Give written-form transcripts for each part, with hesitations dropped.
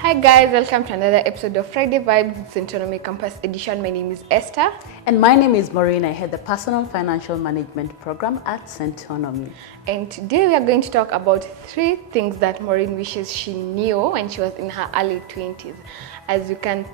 Hi guys, welcome to another episode of Friday Vibes Centonomy Campus Edition. My name is Esther. And my name is Maureen. I head the Personal Financial Management Program at Centonomy. And today we are going to talk about 3 things that Maureen wishes she knew when she was in her early 20s. As you can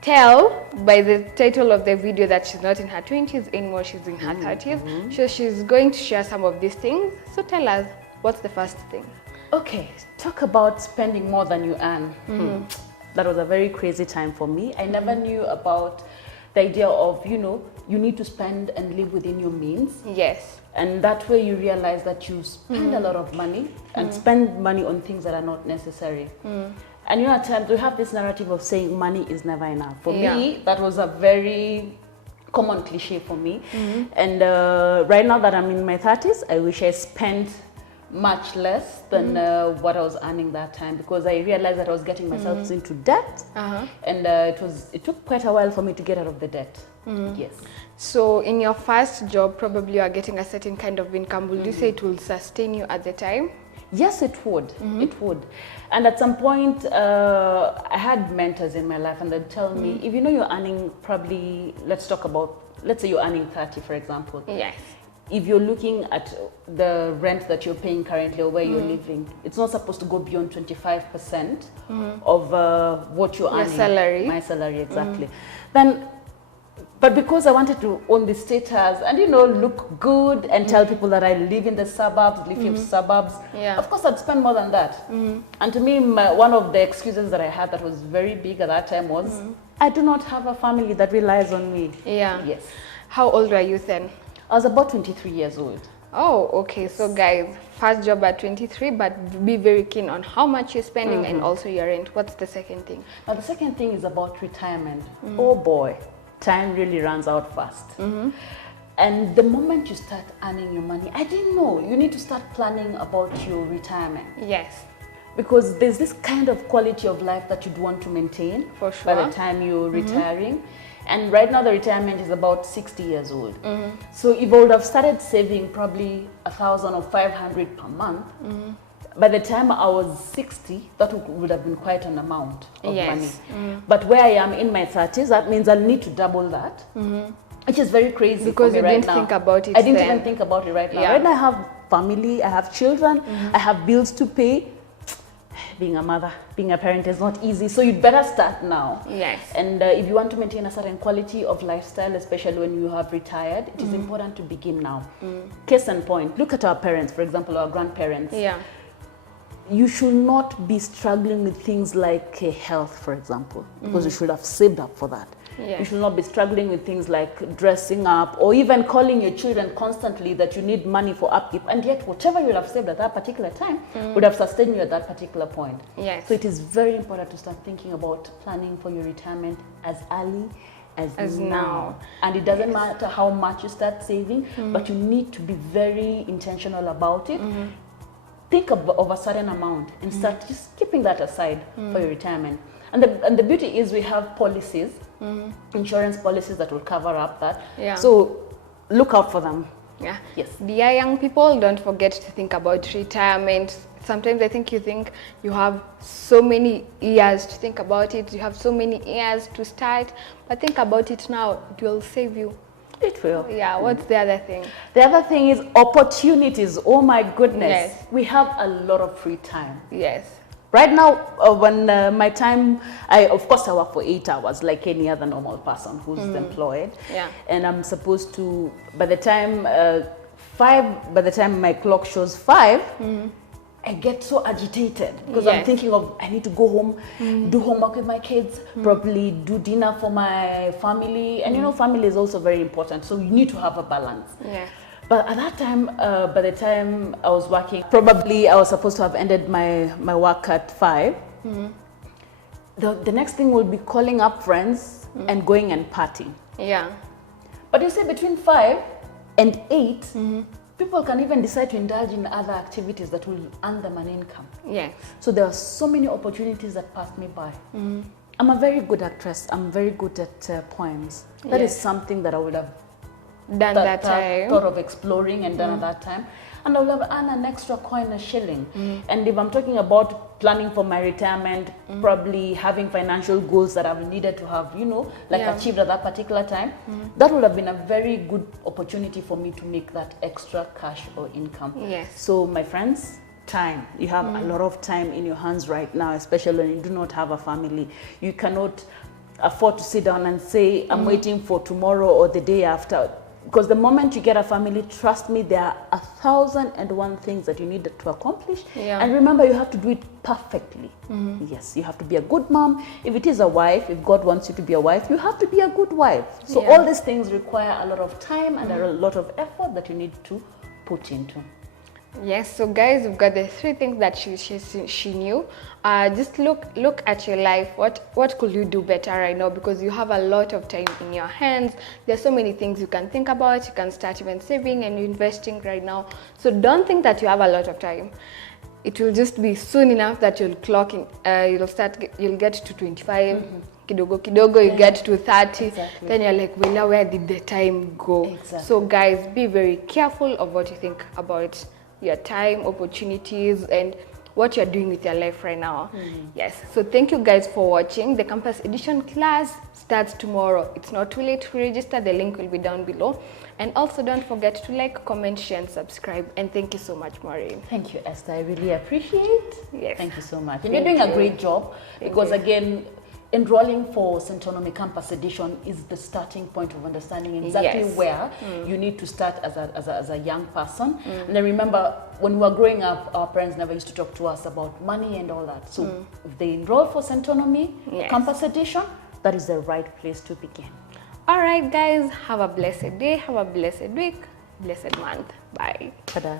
tell by the title of the video that she's not in her 20s anymore, she's in her 30s. So she's going to share some of these things. So tell us, what's the first thing? Okay, talk about spending more than you earn. That was a very crazy time for me. I never knew about the idea of, you need to spend and live within your means. Yes. And that way you realize that you spend a lot of money and spend money on things that are not necessary. And at times we have this narrative of saying money is never enough. For me, that was a very common cliche for me. And right now that I'm in my 30s, I wish I spent much less than what I was earning that time, because I realized that I was getting myself into debt, and it took quite a while for me to get out of the debt. Yes. So in your first job, probably you are getting a certain kind of income. Would you say it will sustain you at the time? Yes, it would. It would. And at some point, I had mentors in my life, and they'd tell me, if you're earning probably, let's say you're earning 30, for example. Yes. If you're looking at the rent that you're paying currently or where you're living, it's not supposed to go beyond 25% of what you're earning. Your salary. My salary, exactly. But because I wanted to own the status and, look good and tell people that I live in the suburbs, of course I'd spend more than that. And to me, one of the excuses that I had that was very big at that time was, I do not have a family that relies on me. Yeah. Yes. How old were you then? I was about 23 years old. Oh, okay. So guys, first job at 23, but be very keen on how much you're spending and also your rent. What's the second thing? Now, the second thing is about retirement. Oh boy, time really runs out fast. And the moment you start earning your money, I didn't know, you need to start planning about your retirement. Yes. Because there's this kind of quality of life that you'd want to maintain for sure by the time you're retiring. And right now the retirement is about 60 years old. So if I would have started saving probably 1,000 or 500 per month, by the time I was 60, that would have been quite an amount of money. But where I am in my 30s, that means I'll need to double that, which is very crazy because for me you didn't think about it. I didn't even think about it right now. Right now I have family, I have children, I have bills to pay. Being a mother, being a parent is not easy, so you'd better start now. Yes. And if you want to maintain a certain quality of lifestyle, especially when you have retired, it is important to begin now. Case in point, look at our parents, for example, our grandparents. Yeah. You should not be struggling with things like health, for example, because you should have saved up for that. Yes. You should not be struggling with things like dressing up or even calling your children constantly that you need money for upkeep, and yet whatever you would have saved at that particular time would have sustained you at that particular point. Yes. So it is very important to start thinking about planning for your retirement as early as now. And it doesn't matter how much you start saving, but you need to be very intentional about it. Think of a certain amount and start just keeping that aside for your retirement. And the beauty is we have policies, insurance policies that will cover up that. Yeah. So look out for them. Yeah. Yes. Dear young people, don't forget to think about retirement. Sometimes I think you think you have so many years to think about it. You have so many years to start, but think about it now. It will save you. It will. Yeah. What's the other thing? The other thing is opportunities. Oh my goodness. Yes. We have a lot of free time. Yes. Right now, when my time, of course I work for 8 hours like any other normal person who's employed. Yeah. And I'm supposed to, by the time my clock shows 5, I get so agitated because I'm thinking of, I need to go home, do homework with my kids, probably do dinner for my family. And family is also very important. So you need to have a balance. Yeah. But at that time, by the time I was working, probably I was supposed to have ended my work at 5. The next thing will be calling up friends and going and partying. Yeah. But you see, between 5 and 8, people can even decide to indulge in other activities that will earn them an income. Yes. So there are so many opportunities that passed me by. I'm a very good actress. I'm very good at poems. That is something that I would have done that time. Thought of exploring and done at that time. and I will have earned an extra coin, a shilling. And if I'm talking about planning for my retirement, probably having financial goals that I've needed to have, you know, like achieved at that particular time, that would have been a very good opportunity for me to make that extra cash or income. Yes. So my friends, time. You have a lot of time in your hands right now, especially when you do not have a family. You cannot afford to sit down and say, I'm waiting for tomorrow or the day after. Because the moment you get a family, trust me, there are 1,001 things that you need to accomplish. And remember, you have to do it perfectly. Yes, you have to be a good mom. If it is a wife, if God wants you to be a wife, you have to be a good wife. So all these things require a lot of time and a lot of effort that you need to put into. Yes, so guys, we've got the 3 things that she knew. Just look at your life. What could you do better right now? Because you have a lot of time in your hands. There's so many things you can think about. You can start even saving and investing right now. So don't think that you have a lot of time. It will just be soon enough that you'll clock in. You'll get to 25. Kidogo, you get to 30. Then you're like, well, where did the time go? So guys, be very careful of what you think about your time, opportunities, and what you're doing with your life right now. Yes, so thank you guys for watching. The campus edition class starts tomorrow. It's not too late to register. The link will be down below. And also don't forget to like, comment, share, and subscribe. And thank you so much, Maureen. Thank you, Esther. I really appreciate it. Yes. Thank you so much. And you're doing a great job because again, enrolling for Centonomy Campus Edition is the starting point of understanding exactly where you need to start as a young person. And then remember, when we were growing up, our parents never used to talk to us about money and all that. So if they enroll for Centonomy Campus Edition, that is the right place to begin. All right, guys, have a blessed day, have a blessed week, blessed month. Bye. Ta-da.